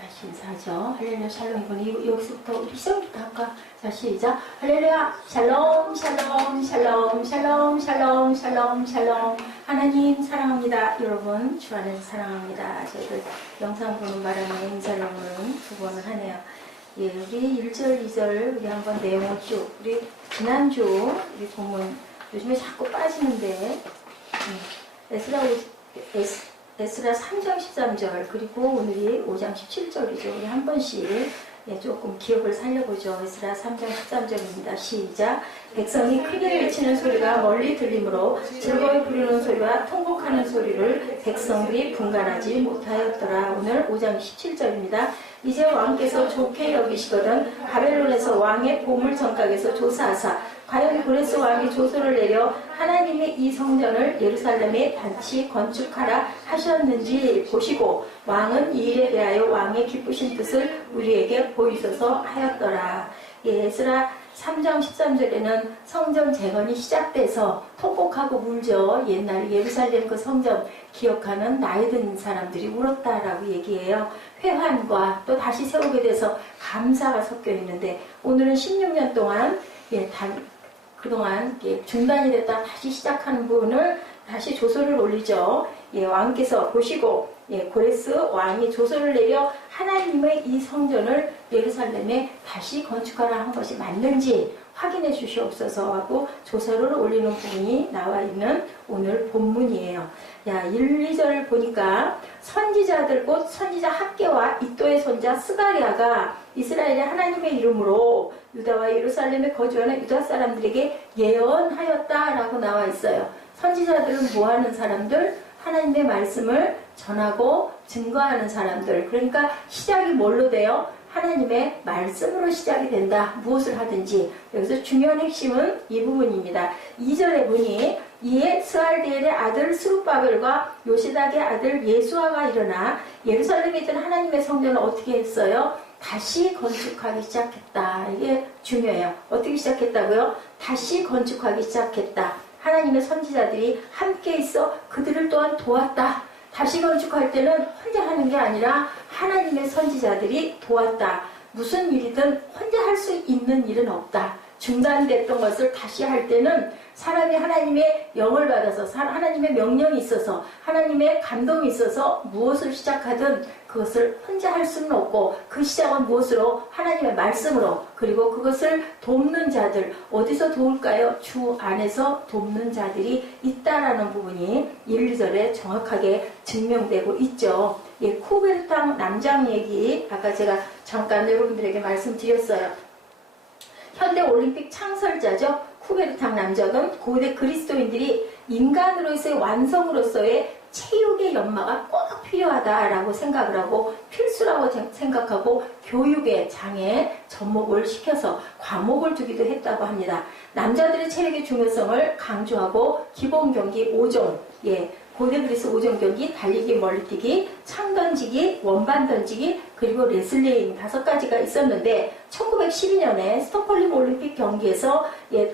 다시 인사하죠. 할렐루야 샬롬. 이번에 여기서부터 우리 시작부터 할까? 자, 시작. 할렐루야 샬롬 샬롬 샬롬 샬롬 샬롬 샬롬 샬롬. 하나님 사랑합니다. 여러분 주 안에서 사랑합니다. 저희들 영상 보는 바람에 인사를 오늘 두 번을 하네요. 예, 우리 1절 2절 우리 한번 내용을 쭉 우리 지난주 우리 본문 요즘에 자꾸 빠지는데 에스라 3장 13절 그리고 오늘이 5장 17절이죠. 우리 한 번씩 조금 기억을 살려보죠. 에스라 3장 13절입니다. 시작. 백성이 크게 외치는 소리가 멀리 들리므로 즐거이 부르는 소리와 통곡하는 소리를 백성들이 분간하지 못하였더라. 오늘 5장 17절입니다. 이제 왕께서 좋게 여기시거든 바벨론에서 왕의 보물 정각에서 조사하사 과연 고레스 왕이 조서를 내려 하나님의 이 성전을 예루살렘에 단치 건축하라 하셨는지 보시고 왕은 이 일에 대하여 왕의 기쁘신 뜻을 우리에게 보이소서 하였더라. 에스라 3장 13절에는 성전 재건이 시작돼서 통곡하고 울죠. 옛날 예루살렘 그 성전 기억하는 나이 든 사람들이 울었다라고 얘기해요. 회환과 또 다시 세우게 돼서 감사가 섞여 있는데 오늘은 16년 동안 그동안 중단이 됐다 다시 시작하는 부분을 다시 조서를 올리죠. 왕께서 보시고 고레스 왕이 조서를 내려 하나님의 이 성전을 예루살렘에 다시 건축하라 한 것이 맞는지 확인해 주시옵소서 하고 조서를 올리는 부분이 나와 있는 오늘 본문이에요. 1, 2절을 보니까 선지자들 곧 선지자 학개와 이또의 손자 스가랴가 이스라엘의 하나님의 이름으로 유다와 예루살렘에 거주하는 유다 사람들에게 예언하였다라고 나와 있어요. 선지자들은 뭐하는 사람들? 하나님의 말씀을 전하고 증거하는 사람들. 그러니까 시작이 뭘로 돼요? 하나님의 말씀으로 시작이 된다. 무엇을 하든지. 여기서 중요한 핵심은 이 부분입니다. 2절에 보니 이에 스알디엘의 아들 스룹바벨과 요시닥의 아들 예수아가 일어나 예루살렘에 있던 하나님의 성전을 어떻게 했어요? 다시 건축하기 시작했다. 이게 중요해요. 어떻게 시작했다고요? 다시 건축하기 시작했다. 하나님의 선지자들이 함께 있어 그들을 또한 도왔다. 다시 건축할 때는 혼자 하는 게 아니라 하나님의 선지자들이 도왔다. 무슨 일이든 혼자 할 수 있는 일은 없다. 중단이 됐던 것을 다시 할 때는 사람이 하나님의 영을 받아서 하나님의 명령이 있어서 하나님의 감동이 있어서 무엇을 시작하든 그것을 혼자 할 수는 없고 그 시작은 무엇으로? 하나님의 말씀으로. 그리고 그것을 돕는 자들 어디서 도울까요? 주 안에서 돕는 자들이 있다라는 부분이 1, 2절에 정확하게 증명되고 있죠. 쿠베르탕 남장 얘기 아까 제가 잠깐 여러분들에게 말씀드렸어요. 현대 올림픽 창설자죠. 쿠베르탕 남작은 고대 그리스도인들이 인간으로서의 완성으로서의 체육의 연마가 꼭 필요하다라고 생각을 하고 필수라고 생각하고 교육의 장에 접목을 시켜서 과목을 두기도 했다고 합니다. 남자들의 체력의 중요성을 강조하고 기본 경기 5종, 고대 그리스 5종 경기, 달리기, 멀리뛰기, 창 던지기, 원반 던지기, 그리고 레슬링 5가지가 있었는데 1912년에 스톡홀름 올림픽 경기에서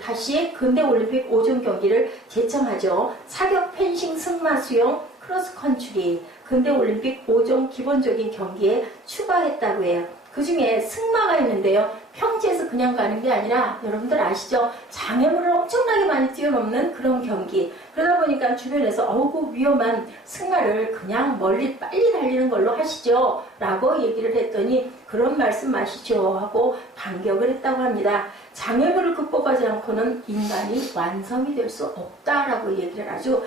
다시 근대 올림픽 5종 경기를 제청하죠. 사격, 펜싱, 승마, 수영, 크로스컨트리, 근대 올림픽 5종 기본적인 경기에 추가했다고 해요. 그 중에 승마가 있는데요. 평지에서 그냥 가는 게 아니라 여러분들 아시죠? 장애물을 엄청나게 많이 뛰어넘는 그런 경기. 그러다 보니까 주변에서 그 위험한 승마를 그냥 멀리 빨리 달리는 걸로 하시죠. 라고 얘기를 했더니 그런 말씀 마시죠 하고 반격을 했다고 합니다. 장애물을 극복하지 않고는 인간이 완성이 될 수 없다라고 얘기를 아주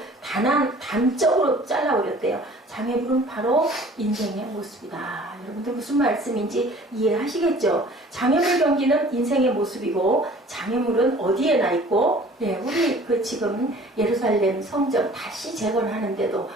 단적으로 잘라버렸대요. 장애물은 바로 인생의 모습이다. 여러분들 무슨 말씀인지 이해하시겠죠? 장애물 경기는 인생의 모습이고 장애물은 어디에나 있고 우리 지금 예루살렘 성전 다시 재건하는데도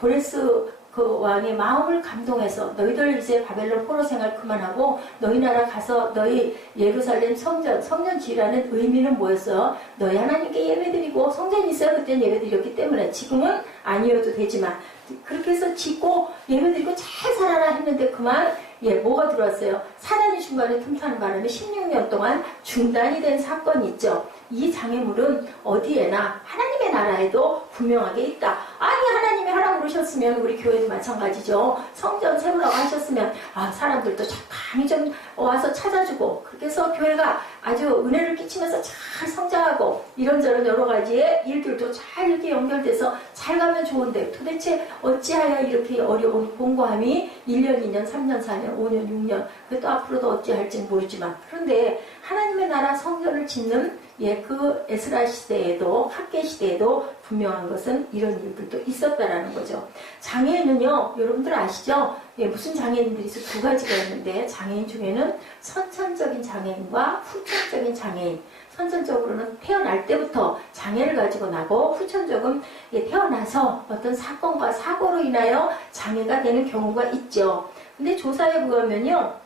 고레스 그 왕의 마음을 감동해서 너희들 이제 바벨론 포로 생활 그만하고 너희 나라 가서 너희 예루살렘 성전 지으라는 의미는 뭐였어요? 너희 하나님께 예배드리고 성전이 있어야 그때는 예배드렸기 때문에 지금은 아니어도 되지만 그렇게 해서 짓고 예배드리고 잘 살아라 했는데 그만 뭐가 들어왔어요? 사단이 중간에 틈타는 바람에 16년 동안 중단이 된 사건이 있죠. 이 장애물은 어디에나 하나님의 나라에도 분명하게 있다. 아니 하나님의 하라고 그러셨으면 우리 교회도 마찬가지죠. 성전 세우라고 하셨으면 사람들도 적당히 좀 와서 찾아주고 그렇게 해서 교회가 아주 은혜를 끼치면서 잘 성장하고 이런저런 여러 가지의 일들도 잘 이렇게 연결돼서 잘 가면 좋은데 도대체 어찌하여 이렇게 어려운 공고함이 1년, 2년, 3년, 4년, 5년, 6년 또 앞으로도 어찌할지는 모르지만 그런데 하나님의 나라 성전을 짓는 그 에스라 시대에도 학계 시대에도 분명한 것은 이런 일들도 있었다라는 거죠. 장애인은요, 여러분들 아시죠? 무슨 장애인들이 있어? 두 가지가 있는데 장애인 중에는 선천적인 장애인과 후천적인 장애인. 선천적으로는 태어날 때부터 장애를 가지고 나고 후천적은 태어나서 어떤 사건과 사고로 인하여 장애가 되는 경우가 있죠. 근데 조사해 보면요.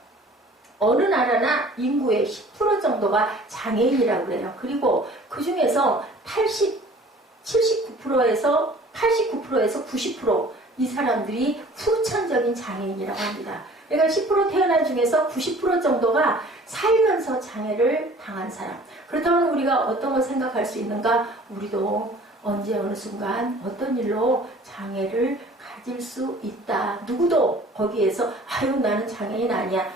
어느 나라나 인구의 10% 정도가 장애인이라고 그래요. 그리고 그 중에서 79%에서 90% 이 사람들이 후천적인 장애인이라고 합니다. 그러니까 10% 태어난 중에서 90% 정도가 살면서 장애를 당한 사람. 그렇다면 우리가 어떤 걸 생각할 수 있는가? 우리도 언제 어느 순간 어떤 일로 장애를 가질 수 있다. 누구도 거기에서 나는 장애인 아니야.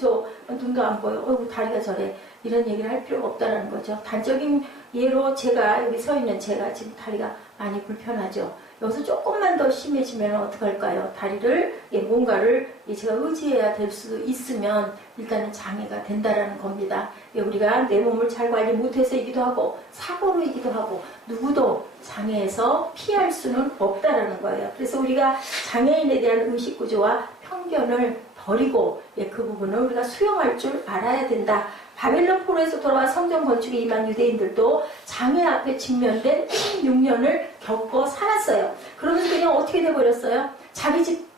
저 눈도 안 보여. 다리가 저래. 이런 얘기를 할 필요가 없다는 거죠. 단적인 예로 제가 여기 서 있는 제가 지금 다리가 많이 불편하죠. 여기서 조금만 더 심해지면 어떡할까요? 다리를 뭔가를 제가 의지해야 될 수 있으면 일단은 장애가 된다라는 겁니다. 우리가 내 몸을 잘 관리 못해서이기도 하고 사고로이기도 하고 누구도 장애에서 피할 수는 없다라는 거예요. 그래서 우리가 장애인에 대한 의식구조와 편견을 버리고 그 부분을 우리가 수용할 줄 알아야 된다. 바벨론 포로에서 돌아와 성전 건축에 임한 유대인들도 장애 앞에 직면된 16년을 겪어 살았어요. 그러면서 그냥 어떻게 돼버렸어요? 자기 집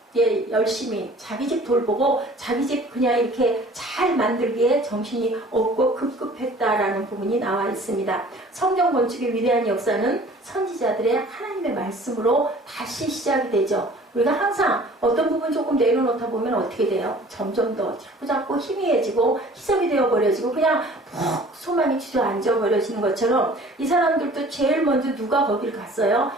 열심히 자기 집 돌보고 자기 집 그냥 이렇게 잘 만들기에 정신이 없고 급급했다라는 부분이 나와 있습니다. 성전 건축의 위대한 역사는 선지자들의 하나님의 말씀으로 다시 시작이 되죠. 우리가 항상 어떤 부분 조금 내려놓다 보면 어떻게 돼요? 점점 더 자꾸 희미해지고 희석이 되어버려지고 그냥 푹 소망이 주저앉아 버려지는 것처럼 이 사람들도 제일 먼저 누가 거기를 갔어요?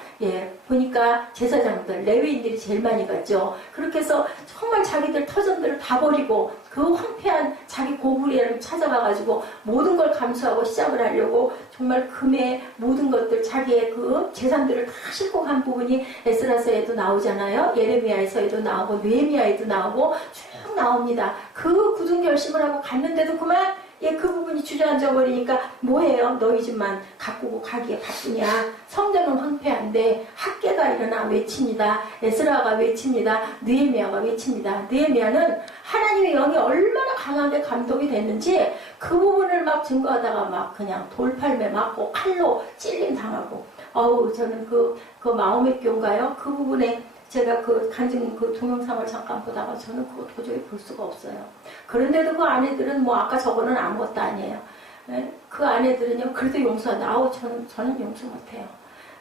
보니까 제사장들, 레위인들이 제일 많이 갔죠. 그렇게 해서 정말 자기들 터전들을 다 버리고 그 황폐한 자기 고구려를 찾아가가지고 모든 걸 감수하고 시작을 하려고 정말 금의 모든 것들 자기의 그 재산들을 다 싣고 간 부분이 에스라서에도 나오잖아요. 예레미야에서에도 나오고 느헤미야에도 나오고 쭉 나옵니다. 그 굳은 결심을 하고 갔는데도 그만 그 부분이 주저앉아 버리니까 뭐예요? 너희 집만 가꾸고 가기에 바쁘냐? 성전은 황폐한데 학계가 일어나 외칩니다. 에스라가 외칩니다. 느헤미야가 외칩니다. 느헤미야는 하나님의 영이 얼마나 강하게 감동이 됐는지 그 부분을 막 증거하다가 막 그냥 돌팔매 맞고 칼로 찔림 당하고 저는 그 마호메교인가요? 그 부분에 제가 그 간증 그 동영상을 잠깐 보다가 저는 그거 도저히 볼 수가 없어요. 그런데도 그 아내들은 아까 저거는 아무것도 아니에요. 그 아내들은요, 그래도 용서한다. 저는 용서 못해요.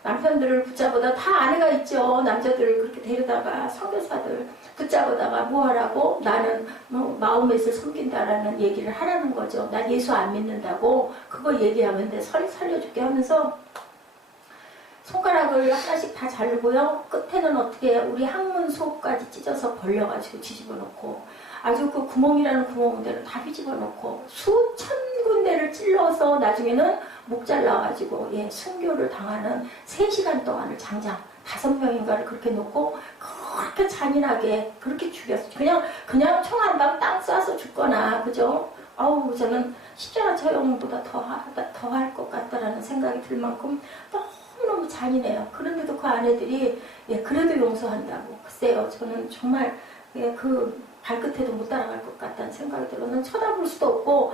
남편들을 붙잡아다 다 아내가 있죠. 남자들을 그렇게 데려다가 선교사들 붙잡아다가 뭐 하라고? 나는 마음에서 섬긴다라는 얘기를 하라는 거죠. 난 예수 안 믿는다고 그거 얘기하면 내 살려줄게 하면서 손가락을 하나씩 다 자르고요. 끝에는 어떻게 우리 항문 속까지 찢어서 벌려가지고 뒤집어 놓고 아주 그 구멍이라는 구멍대로 다 뒤집어 놓고 수천 군데를 찔러서 나중에는 목 잘라가지고 순교를 당하는 3시간 동안을 장장 5명인가를 그렇게 놓고 그렇게 잔인하게 그렇게 죽였어요. 그냥 총 한 방 땅 쏴서 죽거나 그죠? 저는 십자가 처형보다 더 할 것 같다라는 생각이 들 만큼 너무 잔인해요. 그런데도 그 아내들이 그래도 용서한다고. 글쎄요, 저는 정말 그 발끝에도 못 따라갈 것 같다는 생각이 들어는 쳐다볼 수도 없고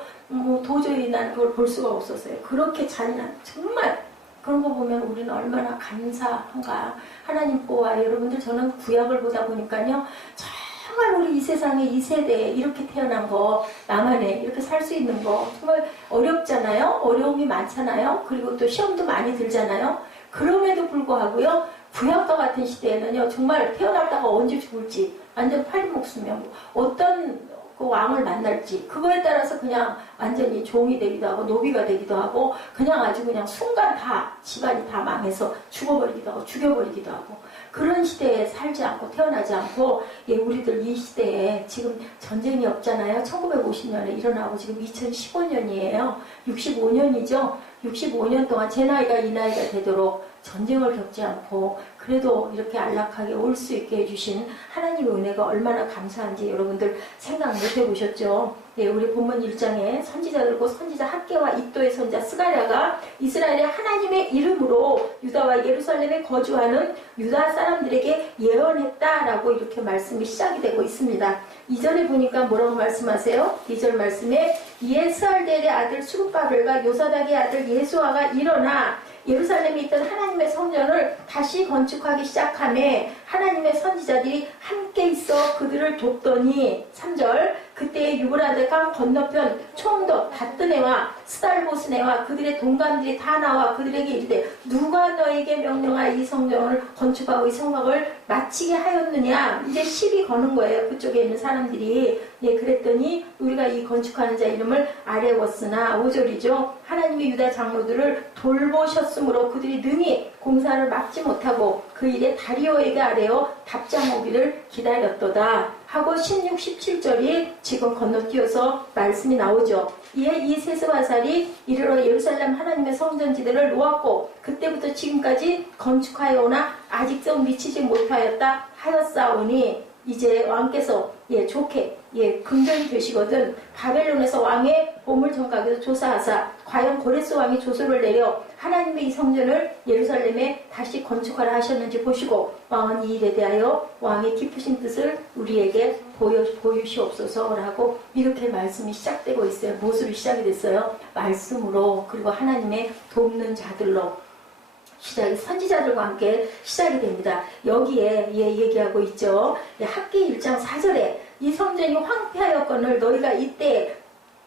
도저히 난 그걸 볼 수가 없었어요. 그렇게 잔인한 정말 그런 거 보면 우리는 얼마나 감사한가. 하나님 보아 여러분들 저는 구약을 보다 보니까요. 정말 우리 이 세상에 이 세대에 이렇게 태어난 거 나만의 이렇게 살 수 있는 거 정말 어렵잖아요. 어려움이 많잖아요. 그리고 또 시험도 많이 들잖아요. 그럼에도 불구하고요. 구약과 같은 시대에는요. 정말 태어났다가 언제 죽을지 완전 팔린 목숨이요. 어떤 그 왕을 만날지, 그거에 따라서 그냥 완전히 종이 되기도 하고 노비가 되기도 하고 그냥 아주 그냥 순간 다 집안이 다 망해서 죽어버리기도 하고 죽여버리기도 하고, 그런 시대에 살지 않고 태어나지 않고, 예, 우리들 이 시대에 지금 전쟁이 없잖아요. 1950년에 일어나고 지금 2015년이에요. 65년이죠. 65년 동안 제 나이가 이 나이가 되도록 전쟁을 겪지 않고 그래도 이렇게 안락하게 올 수 있게 해주신 하나님의 은혜가 얼마나 감사한지 여러분들 생각 못 해보셨죠? 예, 우리 본문 1장에 선지자들고 선지자 학개와 이도의 선지자 스가랴가 이스라엘의 하나님의 이름으로 유다와 예루살렘에 거주하는 유다 사람들에게 예언했다라고 이렇게 말씀이 시작이 되고 있습니다. 2절에 보니까 뭐라고 말씀하세요? 2절 말씀에 이에 스알델의 아들 수룹바벨과 요사닥의 아들 예수아가 일어나 예루살렘에 있던 하나님의 성전을 다시 건축하기 시작하며 하나님의 선지자들이 함께 있어 그들을 돕더니, 3절 그때에 유브라데강 건너편 총독 다뜨네와 스달보스네와 그들의 동감들이 다 나와 그들에게 이르되 누가 너에게 명령하여 이 성전을 건축하고 이 성막을 마치게 하였느냐. 이제 시비 거는 거예요, 그쪽에 있는 사람들이. 예, 그랬더니 우리가 이 건축하는 자 이름을 아레워스나, 5절이죠. 하나님의 유다 장로들을 돌보셨으므로 그들이 능히 공사를 막지 못하고 그 일에 다리오에게 아뢰어 답장오기를 기다렸도다 하고 16, 17절이 지금 건너뛰어서 말씀이 나오죠. 이에 이 세스바살이 이르러 예루살렘 하나님의 성전지대를 놓았고 그때부터 지금까지 건축하여 오나 아직 좀 미치지 못하였다 하였사오니, 이제 왕께서 좋게 긍정이 되시거든 바벨론에서 왕의 보물 정각에서 조사하사 과연 고레스 왕이 조서를 내려 하나님의 이 성전을 예루살렘에 다시 건축하라 하셨는지 보시고 왕은 이 일에 대하여 왕의 깊으신 뜻을 우리에게 보여주시옵소서라고 이렇게 말씀이 시작되고 있어요. 무엇으로 시작이 됐어요? 말씀으로, 그리고 하나님의 돕는 자들로 시작이, 선지자들과 함께 시작이 됩니다. 여기에 얘기하고 있죠. 학기 1장 4절에 이 성전이 황폐하였거늘 너희가 이때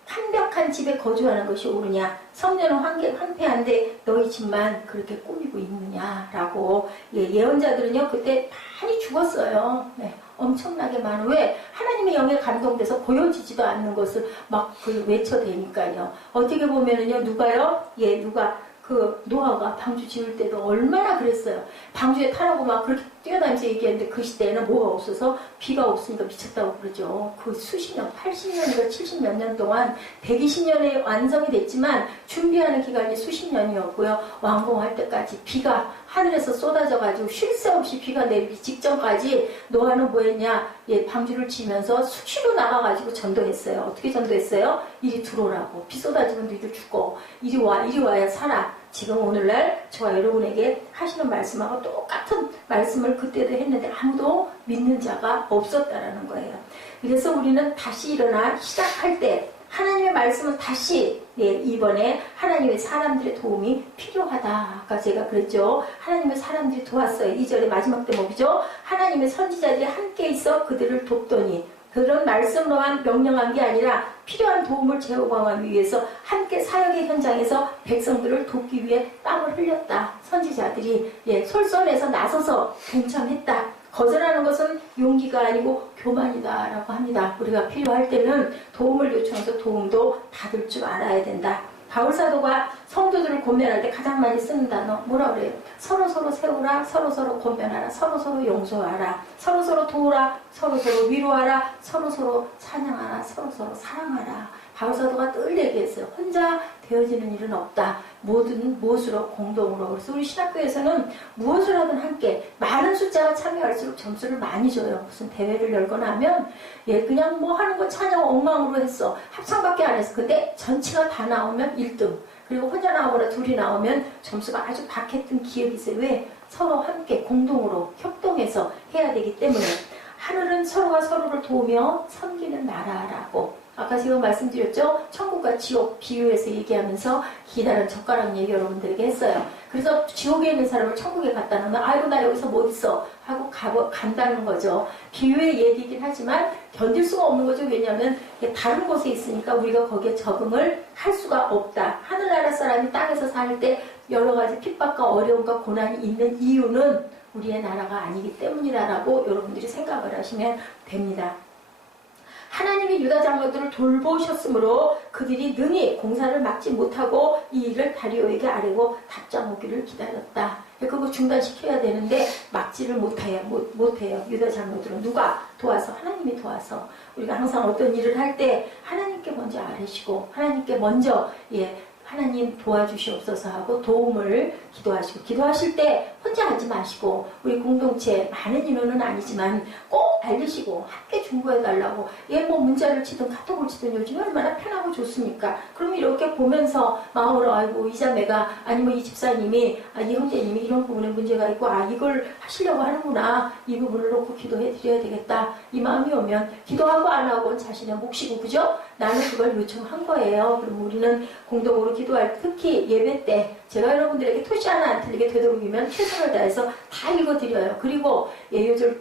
한벽한 집에 거주하는 것이 옳으냐. 성전은 황폐한데 너희 집만 그렇게 꾸미고 있느냐라고. 예언자들은요 그때 많이 죽었어요. 엄청나게 많은, 왜? 하나님의 영에 감동돼서 보여지지도 않는 것을 막 외쳐대니까요. 어떻게 보면은요, 누가요? 누가 그 노아가 방주 지을 때도 얼마나 그랬어요. 방주에 타라고 막 그렇게 뛰어다니면서 얘기했는데 그 시대에는 뭐가 없어서 비가 없으니까 미쳤다고 그러죠. 그 수십 년, 80년인가 70 몇 년 동안 120년에 완성이 됐지만 준비하는 기간이 수십 년이었고요. 완공할 때까지 비가 하늘에서 쏟아져가지고 쉴 새 없이 비가 내리기 직전까지 노아는 뭐 했냐, 방주를 지면서 수시로 나가가지고 전도했어요. 어떻게 전도했어요? 이리 들어오라고. 비 쏟아지면 너희들 죽고 이리 와야 살아. 지금 오늘날 저와 여러분에게 하시는 말씀하고 똑같은 말씀을 그때도 했는데 아무도 믿는 자가 없었다라는 거예요. 그래서 우리는 다시 일어나 시작할 때 하나님의 말씀은 다시 이번에 하나님의 사람들의 도움이 필요하다. 아까 제가 그랬죠. 하나님의 사람들이 도왔어요. 2절의 마지막 대목이죠. 하나님의 선지자들이 함께 있어 그들을 돕더니, 그런 말씀으로만 명령한 게 아니라 필요한 도움을 제공하기 위해서 함께 사역의 현장에서 백성들을 돕기 위해 땀을 흘렸다. 선지자들이 솔선해서 나서서 동참했다. 거절하는 것은 용기가 아니고 교만이다라고 합니다. 우리가 필요할 때는 도움을 요청해서 도움도 받을 줄 알아야 된다. 바울사도가 성도들을 권면할 때 가장 많이 쓰는 단어 뭐라 그래요? 서로서로 세우라, 서로서로 권면하라, 서로서로 용서하라, 서로서로 도우라, 서로서로 위로하라, 서로서로 찬양하라, 서로서로 사랑하라. 바울사도가 늘 얘기했어요. 혼자 되어지는 일은 없다. 무엇으로 공동으로. 그래서 우리 신학교에서는 무엇을 하든 함께, 많은 숫자가 참여할수록 점수를 많이 줘요. 무슨 대회를 열거나 하면 그냥 뭐 하는 거 찬양 엉망으로 했어. 합창밖에 안 했어. 근데 전체가 다 나오면 1등. 그리고 혼자 나오거나 둘이 나오면 점수가 아주 박했던 기억이 있어요. 왜? 서로 함께 공동으로 협동해서 해야 되기 때문에. 하늘은 서로가 서로를 도우며 섬기는 나라라고. 아까 제가 말씀드렸죠? 천국과 지옥 비유해서 얘기하면서 기다란 젓가락 얘기 여러분들에게 했어요. 그래서 지옥에 있는 사람을 천국에 갖다 놓으면 아이고 나 여기서 뭐 있어 하고 간다는 거죠. 비유의 얘기이긴 하지만 견딜 수가 없는 거죠. 왜냐하면 다른 곳에 있으니까 우리가 거기에 적응을 할 수가 없다. 하늘나라 사람이 땅에서 살 때 여러 가지 핍박과 어려움과 고난이 있는 이유는 우리의 나라가 아니기 때문이다라고 여러분들이 생각을 하시면 됩니다. 하나님이 유다 장로들을 돌보셨으므로 그들이 능히 공사를 막지 못하고 이 일을 다리오에게 아뢰고 답장 오기를 기다렸다. 그거 중단시켜야 되는데 막지를 못해요. 유다 장로들은 누가 도와서? 하나님이 도와서. 우리가 항상 어떤 일을 할 때 하나님께 먼저 아뢰시고 하나님께 먼저 하나님 도와주시옵소서 하고 도움을 기도하시고, 기도하실 때 혼자 하지 마시고 우리 공동체 많은 인원은 아니지만 꼭 알리시고 함께 중보해달라고, 뭐 문자를 치든 카톡을 치든 요즘에 얼마나 편하고 좋습니까? 그럼 이렇게 보면서 마음으로 아이고 이 자매가 아니면 이 집사님이 이 형제님이 이런 부분에 문제가 있고 이걸 하시려고 하는구나, 이 부분을 놓고 기도해 드려야 되겠다, 이 마음이 오면 기도하고 안 하고는 자신의 몫이고, 그죠? 나는 그걸 요청한 거예요. 그럼 우리는 공동으로 기도할, 특히 예배 때 제가 여러분들에게 토시 하나 안 틀리게 되도록이면 최선을 다해서 다 읽어드려요. 그리고 예요절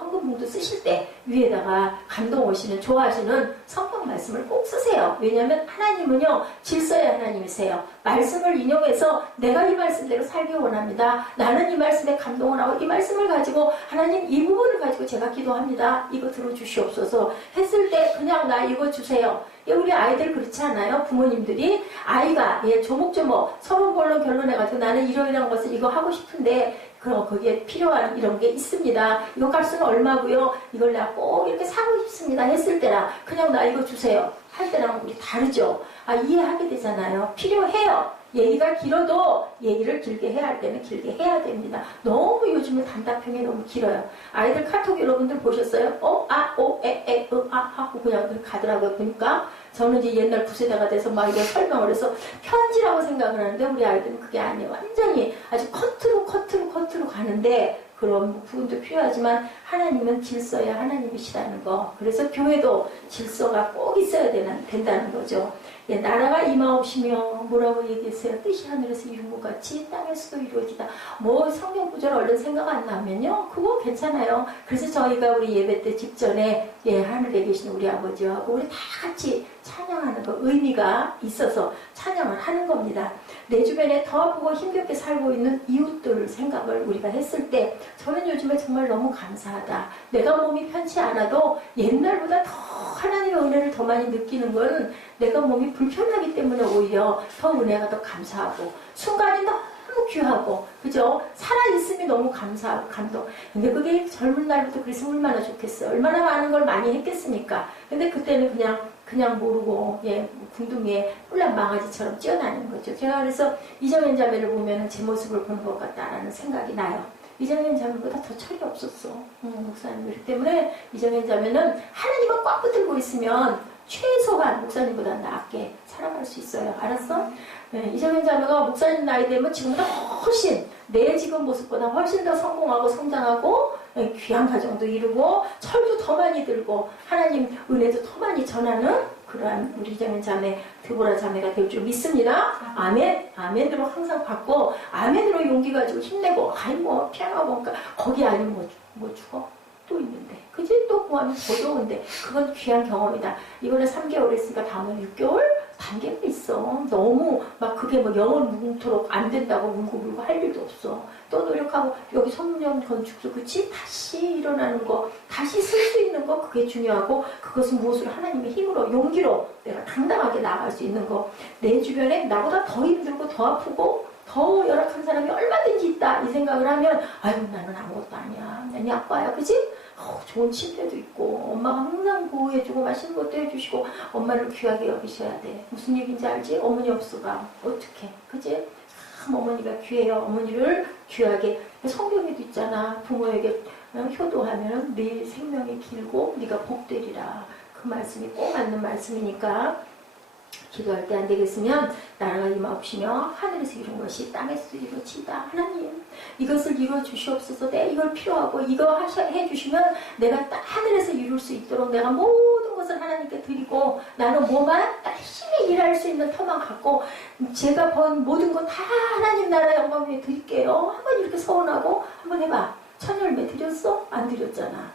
헌금봉도 쓰실 때 위에다가 감동 오시는, 좋아하시는 성경 말씀을 꼭 쓰세요. 왜냐하면 하나님은요 질서의 하나님이세요. 말씀을 인용해서 내가 이 말씀대로 살기 원합니다. 나는 이 말씀에 감동을 하고 이 말씀을 가지고 하나님 이 부분을 가지고 제가 기도합니다. 이거 들어주시옵소서 했을 때 그냥 나 이거 주세요. 우리 아이들 그렇지 않아요? 부모님들이 아이가 조목조목 서론본론 결론해가지고 나는 이러이러한 것을 이거 하고 싶은데 그럼 거기에 필요한 이런 게 있습니다. 이거 값은 얼마고요? 이걸 내가 꼭 이렇게 사고 싶습니다 했을 때랑 그냥 나 이거 주세요 할 때랑 우리 다르죠. 이해하게 되잖아요. 필요해요. 얘기가 길어도 얘기를 길게 해야 할 때는 길게 해야 됩니다. 너무 요즘은 단답형이 너무 길어요. 아이들 카톡 여러분들 보셨어요? 하고 그냥 가더라고요. 보니까 저는 이제 옛날 9세대가 돼서 막 이거 설명을 해서 편지라고 생각을 하는데 우리 아이들은 그게 아니에요. 완전히 아주 커트로 가는데 그런 부분도 필요하지만 하나님은 질서야 하나님이시라는 거. 그래서 교회도 질서가 꼭 있어야 된다는 거죠. 나라가 임하옵시며 뭐라고 얘기했어요? 뜻이 하늘에서 이룬 것 같이 땅에서도 이루어지다. 뭐 성경 구절 얼른 생각 안 나면요 그거 괜찮아요. 그래서 저희가 우리 예배 때 직전에 하늘에 계신 우리 아버지하고 우리 다 같이 찬양하는 거, 의미가 있어서 찬양을 하는 겁니다. 내 주변에 더 아프고 힘겹게 살고 있는 이웃들 생각을 우리가 했을 때 저는 요즘에 정말 너무 감사하다. 내가 몸이 편치 않아도 옛날보다 더 하나님의 은혜를 더 많이 느끼는 건 내가 몸이 불편하기 때문에 오히려 더 은혜가 더 감사하고 순간이 너무 귀하고, 그죠? 살아있음이 너무 감사하고 감동. 근데 그게 젊은 날부터 그랬으면 얼마나 좋겠어요. 얼마나 많은 걸 많이 했겠습니까? 근데 그때는 그냥 모르고 궁둥이에 뿔난 망아지처럼 뛰어나는 거죠. 제가 그래서 이정현 자매를 보면 제 모습을 보는 것 같다라는 생각이 나요. 이정현 자매보다 더 철이 없었어. 목사님. 그렇기 때문에 이정현 자매는 하나님을 꽉 붙들고 있으면 최소한 목사님보다 낫게 살아갈 수 있어요. 알았어? 이정현 자매가 목사님 나이 되면 지금보다 훨씬, 내 지금 모습보다 훨씬 더 성공하고 성장하고 귀한 가정도 이루고 철도 더 많이 들고 하나님 은혜도 더 많이 전하는 그러한 우리 이정현 자매, 드보라 자매가 될 줄 믿습니다. 아멘. 아멘으로 항상 받고 아멘으로 용기 가지고 힘내고 피아노 보니까 거기 아니면 뭐 죽어? 또 있는데. 그치? 또 구하면 더 좋은데. 그건 귀한 경험이다. 이번에 3개월 했으니까 다음은 6개월? 단계가 있어. 너무 막 그게 뭐 영원 무궁토록 안 된다고 울고 할 일도 없어. 또 노력하고 여기 성령 건축도 그치? 다시 일어나는 거, 다시 쓸 수 있는 거 그게 중요하고 그것은 무엇으로 하나님의 힘으로 용기로 내가 당당하게 나아갈 수 있는 거. 내 주변에 나보다 더 힘들고 더 아프고 더 열악한 사람이 얼마든지 있다 이 생각을 하면 아유 나는 아무것도 아니야. 난 약과야. 그치? 좋은 침대도 있고 엄마가 항상 보호해주고 맛있는 것도 해주시고 엄마를 귀하게 여기셔야 돼. 무슨 얘기인지 알지? 어머니 없어가 어떡해. 그치? 참 어머니가 귀해요. 어머니를 귀하게. 성경에도 있잖아. 부모에게 효도하면 네 생명이 길고 네가 복되리라. 그 말씀이 꼭 맞는 말씀이니까 기도할 때 안 되겠으면 나라가 임하옵시며 하늘에서 이룬 것이 땅에서 이루어지다. 하나님 이것을 이루어 주시옵소서. 내 이걸 필요하고 이거 해주시면 내가 하늘에서 이룰 수 있도록 내가 모든 것을 하나님께 드리고 나는 뭐만 열심히 일할 수 있는 터만 갖고 제가 번 모든 것 다 하나님 나라 영광 위에 드릴게요. 한번 이렇게 서운하고 한번 해봐. 천열매 드렸어? 안 드렸잖아.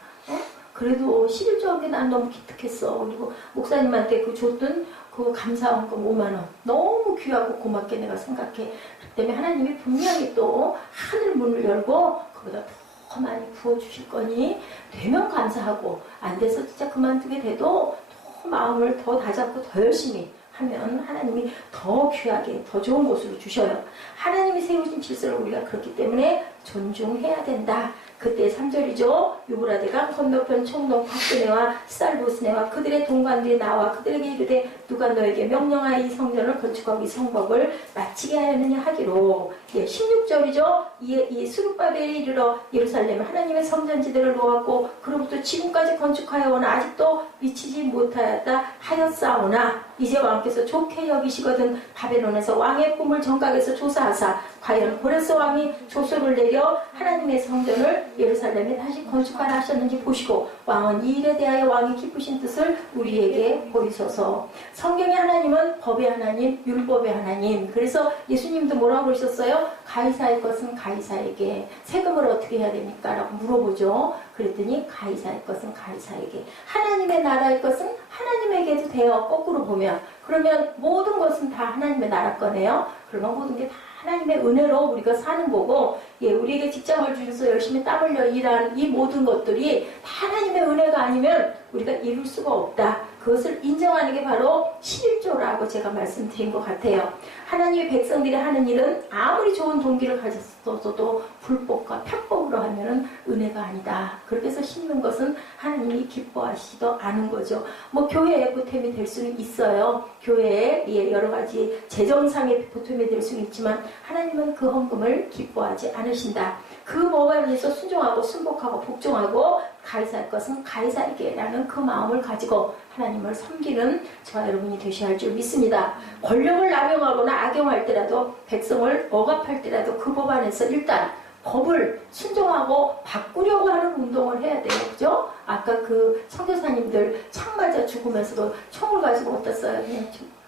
그래도 11조 게 난 너무 기특했어. 그리고 목사님한테 그 줬던 그 감사한 거 5만원 너무 귀하고 고맙게 내가 생각해. 그렇기 때문에 하나님이 분명히 또 하늘 문을 열고 그보다 더 더 많이 부어주실 거니 되면 감사하고 안 돼서 진짜 그만두게 돼도 더 마음을 더 다잡고 더 열심히 하면 하나님이 더 귀하게 더 좋은 곳으로 주셔요. 하나님이 세우신 질서를 우리가 그렇기 때문에 존중해야 된다. 그때 3절이죠. 유브라데강 건너편 총독 박근혜와 쌀보스네와 그들의 동관들이 나와 그들에게 이르되 누가 너에게 명령하여 이 성전을 건축하고 이 성벽을 마치게 하였느냐 하기로. 16절이죠. 이 스룹바벨이 이르러 예루살렘에 하나님의 성전지대를 놓았고 그로부터 지금까지 건축하여오나 아직도 미치지 못하였다 하였사오나 이제 왕께서 좋게 여기시거든 바벨론에서 왕의 꿈을 정각에서 조사하사 과연 고레스 왕이 조서를 내려 하나님의 성전을 예루살렘에 다시 건축하라 하셨는지 보시고 왕은 이 일에 대하여 왕이 기쁘신 뜻을 우리에게 보이소서. 성경의 하나님은 법의 하나님, 율법의 하나님. 그래서 예수님도 뭐라고 그러셨어요? 가이사의 것은 가이사에게. 세금을 어떻게 해야 됩니까? 라고 물어보죠. 그랬더니 가이사의 것은 가이사에게, 하나님의 나라의 것은 하나님에게도 돼요. 거꾸로 보면. 그러면 모든 것은 다 하나님의 나라 거네요. 그러면 모든 게 다 하나님의 은혜로 우리가 사는 거고, 우리에게 직장을 주셔서 열심히 땀 흘려 일한 이 모든 것들이 다 하나님의 은혜가 아니면 우리가 이룰 수가 없다. 그것을 인정하는 게 바로 11조라고 제가 말씀드린 것 같아요. 하나님의 백성들이 하는 일은 아무리 좋은 동기를 가졌어도 불법과 편법으로 하면은 은혜가 아니다. 그렇게 해서 심는 것은 하나님이 기뻐하시지도 않은 거죠. 뭐 교회의 보탬이 될 수는 있어요. 교회에 여러 가지 재정상의 보탬이 될 수는 있지만 하나님은 그 헌금을 기뻐하지 않으신다. 그 뭐가 위해서 순종하고 순복하고 복종하고 가이사할 것은 가이사에게 라는 그 마음을 가지고 하나님을 섬기는 저와 여러분이 되셔야 할 줄 믿습니다. 권력을 남용하거나 악용할 때라도 백성을 억압할 때라도 그 법 안에서 일단 법을 순종하고 바꾸려고 하는 운동을 해야 돼요. 그죠? 아까 그 선교사님들 창 맞아 죽으면서도 총을 가지고 어디다 써요? 그냥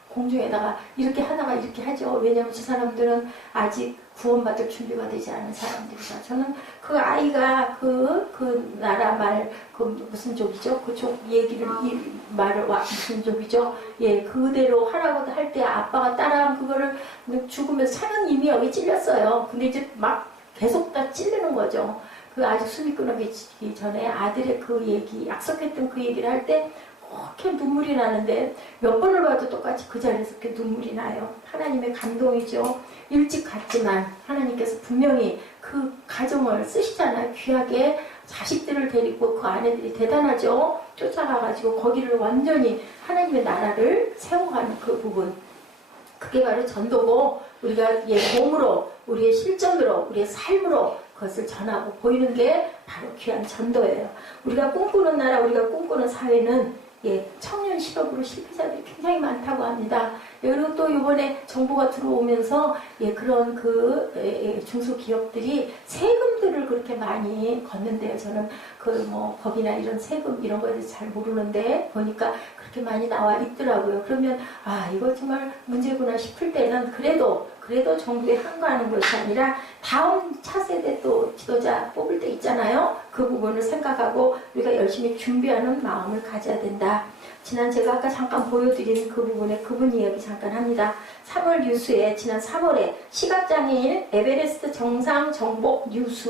공중에다가 이렇게 하다가 이렇게 하죠. 왜냐하면 저 사람들은 아직 구원받을 준비가 되지 않은 사람들이다. 저는 그 아이가 그 나라 말, 무슨 족이죠? 그족 얘기를, 이 말을, 무슨 족이죠? 그대로 하라고 할 때 아빠가 따라한 그거를 죽으면서 차는 이미 여기 찔렸어요. 근데 이제 막 계속 다 찔리는 거죠. 그 아직 숨이 끊어지기 전에 아들의 그 얘기, 약속했던 그 얘기를 할 때 그렇게 눈물이 나는데 몇 번을 봐도 똑같이 그 자리에서 이렇게 눈물이 나요. 하나님의 감동이죠. 일찍 갔지만 하나님께서 분명히 그 가정을 쓰시잖아요. 귀하게 자식들을 데리고 그 아내들이 대단하죠. 쫓아가가지고 거기를 완전히 하나님의 나라를 세워가는 그 부분. 그게 바로 전도고 우리가 몸으로, 우리의 실전으로, 우리의 삶으로 그것을 전하고 보이는 게 바로 귀한 전도예요. 우리가 꿈꾸는 나라, 우리가 꿈꾸는 사회는 청년 실업으로 실패자들이 굉장히 많다고 합니다. 그리고 또 이번에 정부가 들어오면서 그런 중소기업들이 세금들을 그렇게 많이 걷는데요. 저는 법이나 이런 세금 이런 거에 대해서 잘 모르는데 보니까 그렇게 많이 나와 있더라고요. 그러면 이거 정말 문제구나 싶을 때는 그래도 정부에 항거하는 것이 아니라 다음 차세대 또 지도자 뽑을 때 있잖아요. 그 부분을 생각하고 우리가 열심히 준비하는 마음을 가져야 된다. 지난 제가 아까 잠깐 보여드린 그 부분에 그분 이야기 잠깐 합니다. 3월 뉴스에 지난 3월에 시각장애인 에베레스트 정상 정복 뉴스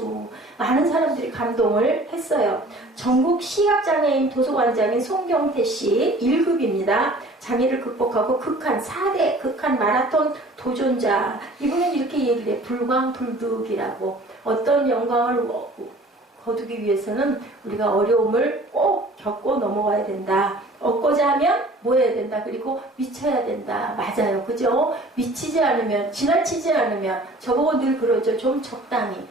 많은 사람들이 감동을 했어요. 전국 시각장애인 도서관장인 송경태 씨 1급입니다. 장애를 극복하고 4대 극한 마라톤 도전자. 이분은 이렇게 얘기를 해요. 불광불득이라고. 어떤 영광을 거두기 위해서는 우리가 어려움을 꼭 겪고 넘어가야 된다. 얻고자 하면 뭐 해야 된다. 그리고 미쳐야 된다. 맞아요. 그죠? 미치지 않으면, 지나치지 않으면, 저보고 늘 그러죠. 좀 적당히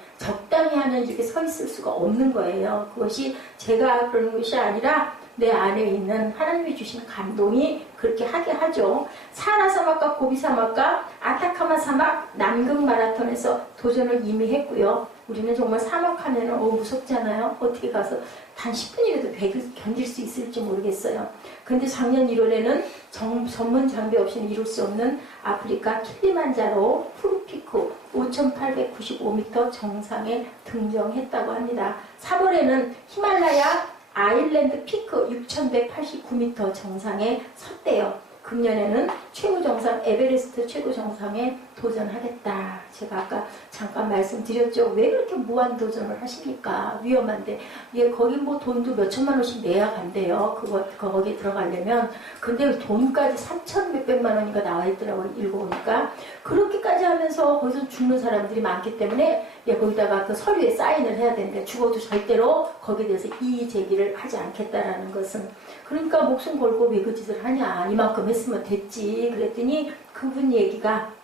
하면 이렇게 서 있을 수가 없는 거예요. 그것이 제가 그러는 것이 아니라 내 안에 있는 하나님이 주신 감동이 그렇게 하게 하죠. 사하라 사막과 고비 사막과 아타카마 사막 남극 마라톤에서 도전을 이미 했고요. 우리는 정말 사막 하면은 무섭잖아요. 어떻게 가서 단 10분이라도 배를 견딜 수 있을지 모르겠어요. 근데 작년 1월에는 전문 장비 없이는 이룰 수 없는 아프리카 킬리만자로 푸르피크 5,895m 정상에 등정했다고 합니다. 3월에는 히말라야 아일랜드 피크 6,189m 정상에 섰대요. 금년에는 최고 정상 에베레스트 최고 정상에 도전하겠다. 제가 아까 잠깐 말씀드렸죠. 왜 그렇게 무한 도전을 하십니까? 위험한데. 예, 거기 뭐 돈도 몇 천만 원씩 내야 간대요. 거기에 들어가려면. 근데 돈까지 3천 몇백만 원인가 나와 있더라고요. 읽어보니까. 그렇게까지 하면서 거기서 죽는 사람들이 많기 때문에 예, 거기다가 그 서류에 사인을 해야 되는데 죽어도 절대로 거기에 대해서 이의 제기를 하지 않겠다라는 것은. 그러니까 목숨 걸고 왜 그 짓을 하냐. 이만큼 했으면 됐지. 그랬더니 그분 얘기가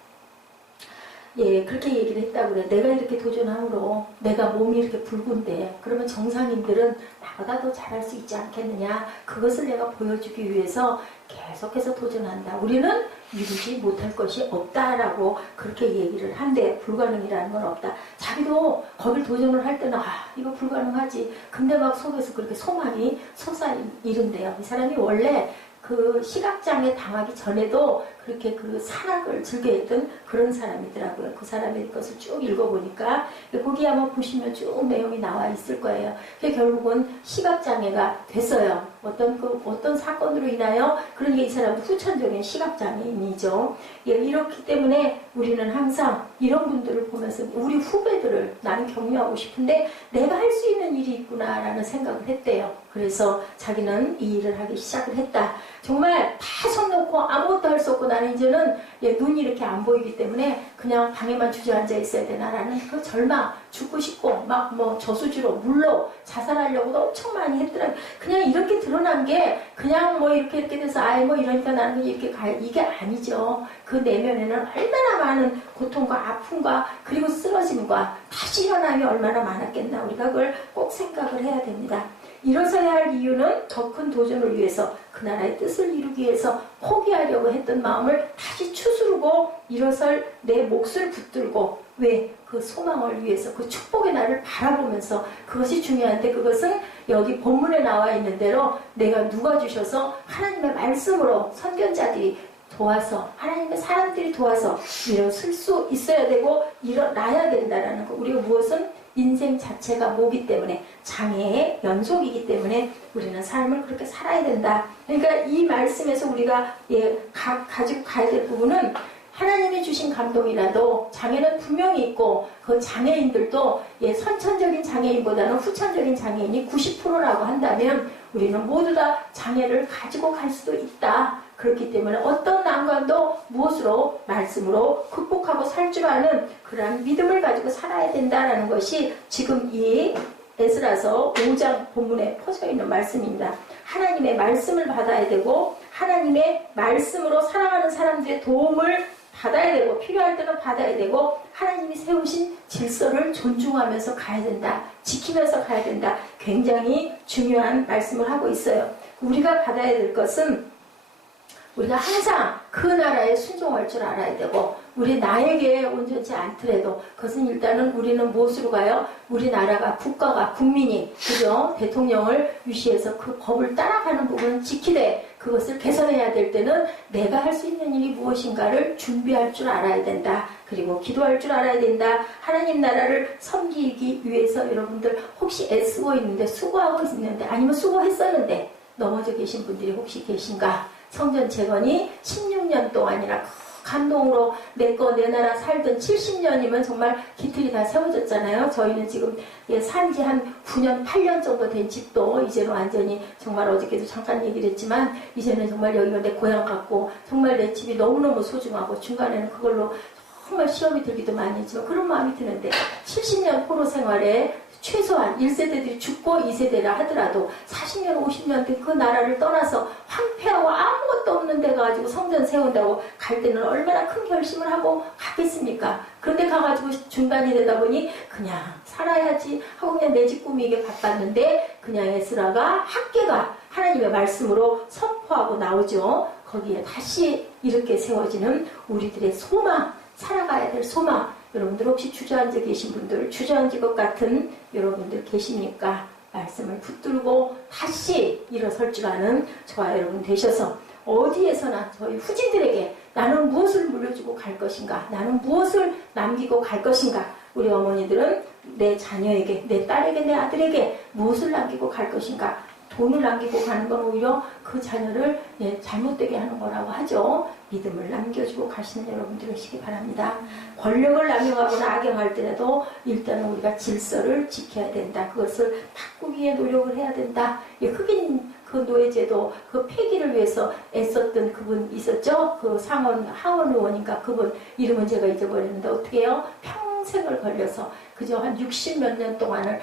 예, 그렇게 얘기를 했다고 그래. 내가 이렇게 도전함으로 내가 몸이 이렇게 붉은데 그러면 정상인들은 나보다 더 잘할 수 있지 않겠느냐. 그것을 내가 보여주기 위해서 계속해서 도전한다. 우리는 이루지 못할 것이 없다라고 그렇게 얘기를 한대. 불가능이라는 건 없다. 자기도 거길 도전을 할 때는 이거 불가능하지. 근데 막 속에서 그렇게 소망이 솟아이른대요. 이 사람이 원래 그 시각장애 당하기 전에도 그렇게 그 산악을 즐겨했던 그런 사람이더라고요. 그 사람의 것을 쭉 읽어보니까 거기 아마 보시면 쭉 내용이 나와 있을 거예요. 결국은 시각장애가 됐어요. 어떤 사건으로 인하여 그러니까 이 사람도 후천적인 시각장애인이죠. 예, 이렇기 때문에 우리는 항상 이런 분들을 보면서 우리 후배들을 나는 격려하고 싶은데 내가 할 수 있는 일이 있구나라는 생각을 했대요. 그래서 자기는 이 일을 하기 시작을 했다. 정말 다 손 놓고 아무것도 할 수 없고 나는 이제는 눈이 이렇게 안 보이기 때문에 그냥 방에만 주저앉아 있어야 되나라는 그 절망, 죽고 싶고 막 뭐 저수지로 물로 자살하려고도 엄청 많이 했더라고요. 그냥 이렇게 드러난 게 그냥 뭐 이렇게 돼서 뭐 이러니까 나는 이렇게 이게 아니죠. 그 내면에는 얼마나 많은 고통과 아픔과 그리고 쓰러짐과 다시 일어남이 얼마나 많았겠나. 우리가 그걸 꼭 생각을 해야 됩니다. 일어서야 할 이유는 더 큰 도전을 위해서 그 나라의 뜻을 이루기 위해서 포기하려고 했던 마음을 다시 추스르고 일어설 내 몫을 붙들고 왜? 그 소망을 위해서 그 축복의 날을 바라보면서 그것이 중요한데 그것은 여기 본문에 나와 있는 대로 내가 누가 주셔서 하나님의 말씀으로 선견자들이 도와서 하나님의 사람들이 도와서 일어설 수 있어야 되고 일어나야 된다라는 거. 우리가 무엇은 인생 자체가 뭐기 때문에 장애의 연속이기 때문에 우리는 삶을 그렇게 살아야 된다. 그러니까 이 말씀에서 우리가 가지고 가야 될 부분은 하나님이 주신 감동이라도 장애는 분명히 있고 그 장애인들도 선천적인 장애인보다는 후천적인 장애인이 90%라고 한다면 우리는 모두 다 장애를 가지고 갈 수도 있다. 그렇기 때문에 어떤 난관도 무엇으로 말씀으로 극복하고 살 줄 아는 그러한 믿음을 가지고 살아야 된다는 것이 지금 이 에스라서 5장 본문에 퍼져 있는 말씀입니다. 하나님의 말씀을 받아야 되고 하나님의 말씀으로 살아가는 사람들의 도움을 받아야 되고 필요할 때는 받아야 되고 하나님이 세우신 질서를 존중하면서 가야 된다. 지키면서 가야 된다. 굉장히 중요한 말씀을 하고 있어요. 우리가 받아야 될 것은 우리가 항상 그 나라에 순종할 줄 알아야 되고 우리 나에게 온전치 않더라도 그것은 일단은 우리는 무엇으로 가요? 우리나라가 국가가 국민이 그죠? 대통령을 유시해서 그 법을 따라가는 부분은 지키되 그것을 개선해야 될 때는 내가 할 수 있는 일이 무엇인가를 준비할 줄 알아야 된다. 그리고 기도할 줄 알아야 된다. 하나님 나라를 섬기기 위해서 여러분들 혹시 애쓰고 있는데 수고하고 있는데 아니면 수고했었는데 넘어져 계신 분들이 혹시 계신가? 성전 재건이 16년 동안이나 감동으로 내 나라 살던 70년이면 정말 기틀이 다 세워졌잖아요. 저희는 지금 산지 한 9년, 8년 정도 된 집도 이제는 완전히 정말 어저께도 잠깐 얘기를 했지만 이제는 정말 여기가 내 고향 같고 정말 내 집이 너무너무 소중하고 중간에는 그걸로 정말 시험이 들기도 많이 했지만 그런 마음이 드는데 70년 포로 생활에 최소한 1세대들이 죽고 2세대라 하더라도 40년, 50년 된 그 나라를 떠나서 황폐하고 아무것도 없는 데 가가지고 성전 세운다고 갈 때는 얼마나 큰 결심을 하고 가겠습니까? 그런데 가가지고 중단이 되다 보니 그냥 살아야지 하고 그냥 내 집 꾸미게 바빴는데 그냥 에스라가 학계가 하나님의 말씀으로 선포하고 나오죠. 거기에 다시 이렇게 세워지는 우리들의 소망, 살아가야 될 소망. 여러분들 혹시 주저앉아 계신 분들, 주저앉을 것 같은 여러분들 계십니까? 말씀을 붙들고 다시 일어설 줄 아는 저와 여러분 되셔서 어디에서나 저희 후진들에게 나는 무엇을 물려주고 갈 것인가? 나는 무엇을 남기고 갈 것인가? 우리 어머니들은 내 자녀에게, 내 딸에게, 내 아들에게 무엇을 남기고 갈 것인가? 돈을 남기고 가는 건 오히려 그 자녀를 잘못되게 하는 거라고 하죠. 믿음을 남겨주고 가시는 여러분들 되시기 바랍니다. 권력을 남용하거나 악용할 때라도 일단은 우리가 질서를 지켜야 된다. 그것을 바꾸기 위해 노력을 해야 된다. 흑인 그 노예제도 그 폐기를 위해서 애썼던 그분 있었죠? 그 하원 의원인가 그분 이름은 제가 잊어버렸는데 어떻게 해요? 평생을 걸려서 그저 한 60몇 년 동안을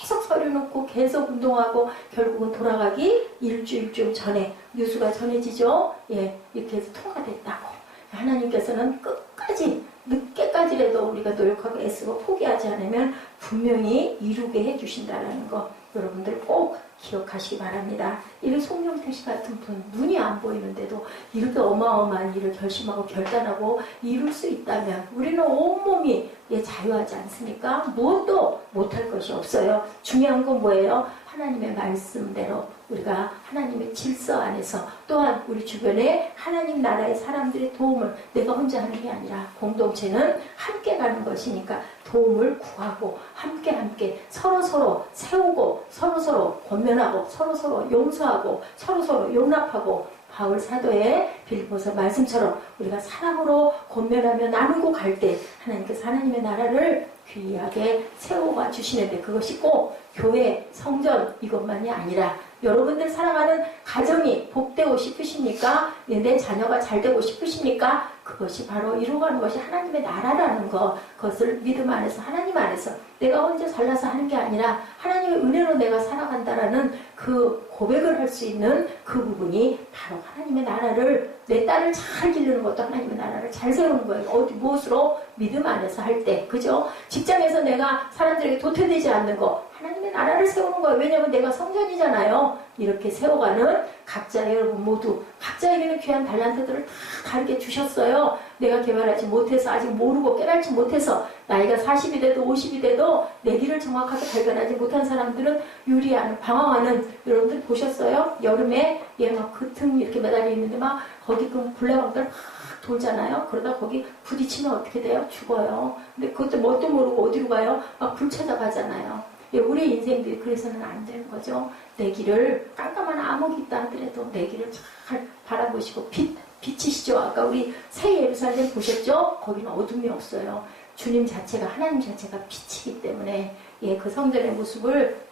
계속 서류 놓고 계속 운동하고 결국은 돌아가기 일주일쯤 전에 뉴스가 전해지죠. 이렇게 해서 통과됐다고. 하나님께서는 끝까지 늦게까지라도 우리가 노력하고 애쓰고 포기하지 않으면 분명히 이루게 해주신다는 거 여러분들 꼭 기억하시기 바랍니다. 이런 송영태 씨 같은 분 눈이 안 보이는데도 이렇게 어마어마한 일을 결심하고 결단하고 이룰 수 있다면 우리는 온몸이 자유하지 않습니까? 무엇도 못할 것이 없어요. 중요한 건 뭐예요? 하나님의 말씀대로 우리가 하나님의 질서 안에서 또한 우리 주변에 하나님 나라의 사람들의 도움을 내가 혼자 하는 게 아니라 공동체는 함께 가는 것이니까 도움을 구하고 함께 서로서로 세우고 서로서로 권면하고 서로서로 용서하고 서로서로 용납하고 바울 사도의 빌립보서 말씀처럼 우리가 사랑으로 권면하며 나누고 갈 때 하나님께서 하나님의 나라를 귀하게 세워가 주시는데 그것이 꼭 교회, 성전 이것만이 아니라 여러분들 사랑하는 가정이 복되고 싶으십니까? 내 자녀가 잘 되고 싶으십니까? 그것이 바로 이루어가는 것이 하나님의 나라라는 것, 그것을 믿음 안에서 하나님 안에서 내가 혼자 잘나서 하는 게 아니라 하나님의 은혜로 내가 살아간다라는 그 고백을 할 수 있는 그 부분이 바로 하나님의 나라를 내 딸을 잘 기르는 것도 하나님의 나라를 잘 세우는 거예요. 무엇으로? 믿음 안에서 할 때. 그죠? 직장에서 내가 사람들에게 도태되지 않는 거 하나님의 나라를 세우는 거예요. 왜냐하면 내가 성전이잖아요. 이렇게 세워가는 각자 여러분 모두 각자에게는 귀한 달란트들을 다 가르쳐 주셨어요. 내가 개발하지 못해서 아직 모르고 깨닫지 못해서 나이가 40이 돼도 50이 돼도 내 길을 정확하게 발견하지 못한 사람들은 유리하는 방황하는 여러분들 보셨어요? 여름에 막 그 등 이렇게 매달려 있는데 막 거기 그 불나방들 막 돌잖아요. 그러다 거기 부딪히면 어떻게 돼요? 죽어요. 근데 그것도 뭣도 모르고 어디로 가요? 막 불 찾아가잖아요. 우리 인생들이 그래서는 안 되는 거죠. 내 길을 깜깜한 암흑이 있다 하더라도 내 길을 잘 바라보시고 빛이시죠. 아까 우리 새 예루살렘 보셨죠? 거기는 어둠이 없어요. 주님 자체가 하나님 자체가 빛이기 때문에 그 성전의 모습을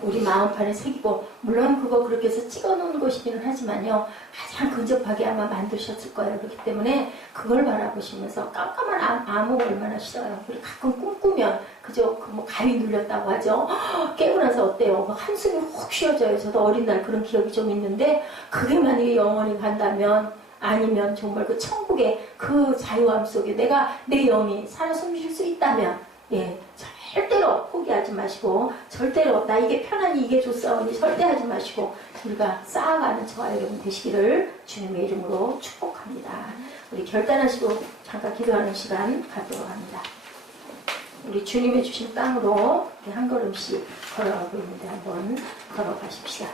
우리 마음판에 새기고 물론 그거 그렇게 해서 찍어놓은 것이기는 하지만요. 가장 근접하게 아마 만드셨을 거예요. 그렇기 때문에 그걸 바라보시면서 깜깜한 암흑 얼마나 싫어요. 우리 가끔 꿈꾸면 그저 뭐 가위 눌렸다고 하죠. 깨고 나서 어때요? 한숨이 훅 쉬어져요. 저도 어린 날 그런 기억이 좀 있는데 그게 만약에 영원히 간다면 아니면 정말 그 천국의 그 자유함 속에 내가 내 영이 살아 숨쉴 수 있다면 절대로 포기하지 마시고 절대로 나 이게 편하니 이게 좋사오니 절대 하지 마시고 우리가 쌓아가는 저와 여러분 되시기를 주님의 이름으로 축복합니다. 우리 결단하시고 잠깐 기도하는 시간 갖도록 합니다. 우리 주님의 주신 땅으로 한 걸음씩 걸어가고 있는데 한번 걸어가십시다.